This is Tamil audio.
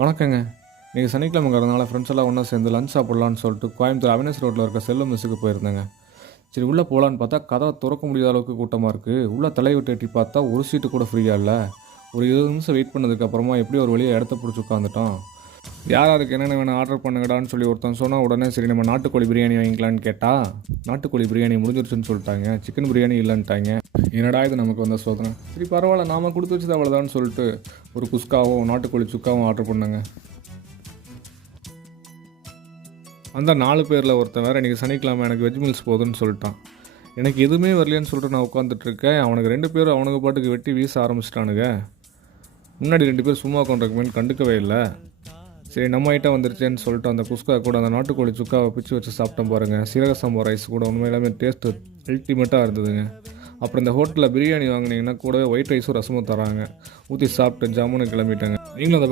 வணக்கங்க. இன்றைக்கி சனிக்கிழமைங்கிறதுனால ஃப்ரெண்ட்ஸ் எல்லாம் ஒன்றா சேர்ந்து லஞ்ச் சாப்பிட்லான்னு சொல்லிட்டு கோயம்புத்தூர் அவினாசி ரோட்டில் இருக்க செல்வம் மெஸ்ஸுக்கு போயிருந்தேங்க. சரி உள்ளே போகலான்னு பார்த்தா கதவை திறக்க முடியாத அளவுக்கு கூட்டமாக இருக்குது. உள்ளே தலையை விட்டு எட்டி பார்த்தா ஒரு சீட்டு கூட ஃப்ரீயாக இல்லை. ஒரு 20 நிமிஷம் வெயிட் பண்ணதுக்கப்புறமா எப்படியோ ஒரு வழியாக இடத்த பிடிச்சி உட்காந்துட்டோம். யார் யாருக்கு என்னென்ன வேணும் ஆர்டர் பண்ணுங்கடான்னு சொல்லி ஒருத்தன் சொன்னால் உடனே சரி நம்ம நாட்டுக்கோழி பிரியாணி வாங்கிக்கலான்னு கேட்டால் நாட்டுக்கோழி பிரியாணி முடிஞ்சிருச்சுன்னு சொல்லிட்டாங்க. சிக்கன் பிரியாணி இல்லைன்ட்டாங்க. என்னடா இது நமக்கு வந்த சோதனை. சரி பரவாயில்ல, நாம் கொடுத்து வச்சது அவ்வளோதான்னு சொல்லிட்டு ஒரு குஸ்காவும் நாட்டுக்கோழி சுக்காவும் ஆர்டர் பண்ணாங்க. அந்த 4 பேரில் ஒருத்தன் வேறு இன்றைக்கி சனிக்கிழமை எனக்கு வெஜ் மீல்ஸ் போதுன்னு சொல்லிட்டான். எனக்கு எதுவுமே வரலையான்னு சொல்லிட்டு நான் உட்காந்துட்ருக்கேன். அவனுக்கு 2 பேரும் அவனுக்கு பாட்டுக்கு வெட்டி வீச ஆரம்பிச்சிட்டானுங்க. முன்னாடி 2 பேர் சும்மா உட்காந்துருக்குமேனு கண்டுக்கவே இல்லை. சரி நம்ம ஐட்டம் வந்துருச்சேன்னு சொல்லிட்டு அந்த குஸ்கா கூட அந்த நாட்டுக்கோழி சுக்காவை பிச்சு வச்சு சாப்பிட்டேன் பாருங்கள். சீரக சாம்பார் ரைஸ் கூட உண்மையிலுமே டேஸ்ட்டு அல்டிமேட்டாக இருந்ததுங்க. அப்புறம் இந்த ஹோட்டலில் பிரியாணி வாங்கினீங்கன்னா கூடவே ஒயிட் ரைஸும் ரசமும் தராங்க. ஊற்றி சாப்பிட்டு ஜாமுன்னு கிளம்பிட்டாங்க. நீங்களும் அந்த